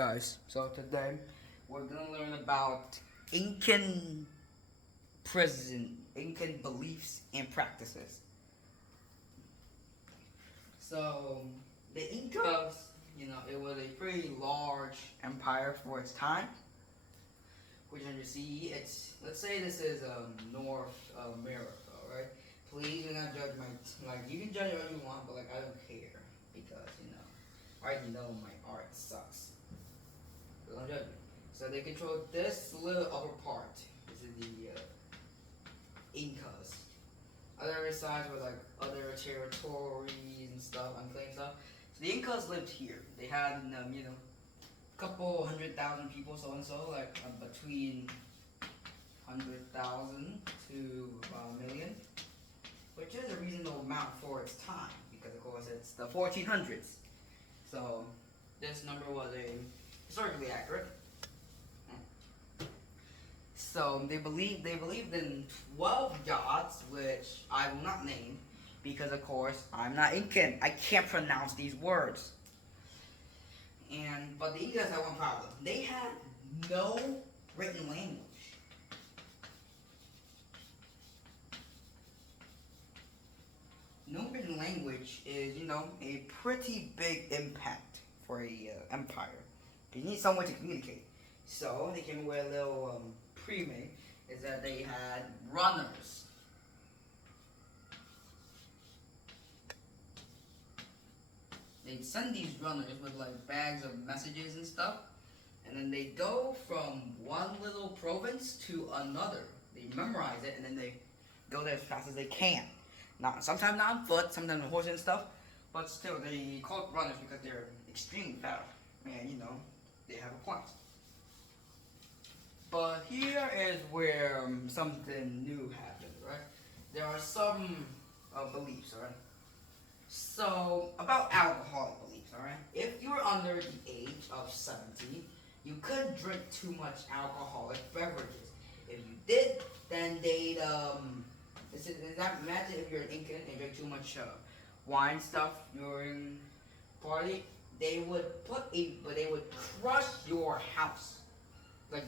guys, so today we're gonna learn about Incan Incan beliefs and practices. So the Incas, it was a pretty large empire for its time. Which you see, let's say this is North America, right? Please do not judge you can judge what you want, but I don't care because I already know my art sucks. So don't judge me. So they control this little upper part. This is the Incas. Other sides were other territories and stuff, unclaimed stuff. So the Incas lived here. They had couple 100,000 people, so and so, between 100,000 to about a million, which is a reasonable amount for its time because, of course, it's the 1400s. So this number was historically accurate. So they believed in 12 gods, which I will not name because, of course, I'm not Incan. I can't pronounce these words. But the Incas had one problem. They had no written language. No written language is, a pretty big impact for a empire. You need someone to communicate. So they came with a little pre-made, is that they had runners. They'd send these runners with bags of messages and stuff, and then they go from one little province to another. They memorize it, and then they go there as fast as they can. Sometimes not on foot, sometimes on horses and stuff, but still they call it runners because they're extremely fast, and they have a point. But here is where something new happened, right? There are some beliefs, right? So, about alcoholic beliefs, alright? If you were under the age of 70, you couldn't drink too much alcoholic beverages. If you did, then they'd, imagine if you're an Incan and drink too much wine stuff during party, they would crush your house.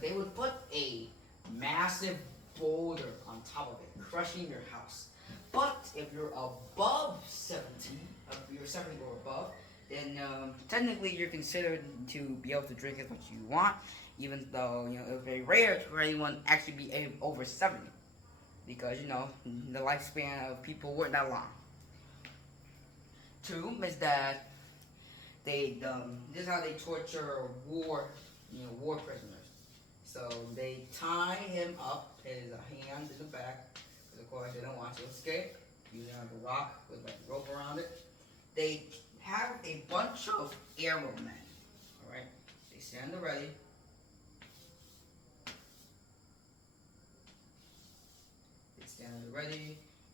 They would put a massive boulder on top of it, crushing your house. But if you're above 70, if you're 70 or above, then technically you're considered to be able to drink as much as you want, even though it was very rare for anyone actually be over 70, because the lifespan of people weren't that long. Two is that this is how they torture war prisoners. So they tie him up, his hands in the back. Of course, they don't want to escape. Using a rock with a rope around it. They have a bunch of arrow men. Alright? They stand ready.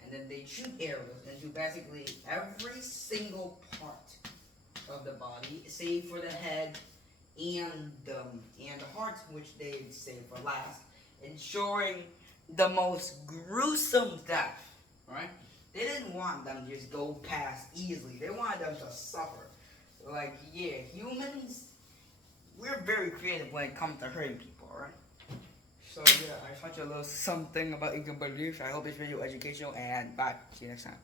And then they shoot arrows into basically every single part of the body, save for the head and the heart, which they save for last, ensuring the most gruesome death. Right? They didn't want them to just go past easily. They wanted them to suffer. Humans, we're very creative when it comes to hurting people, right? So I taught you a little something about Incan beliefs. I hope this video was educational, and bye. See you next time.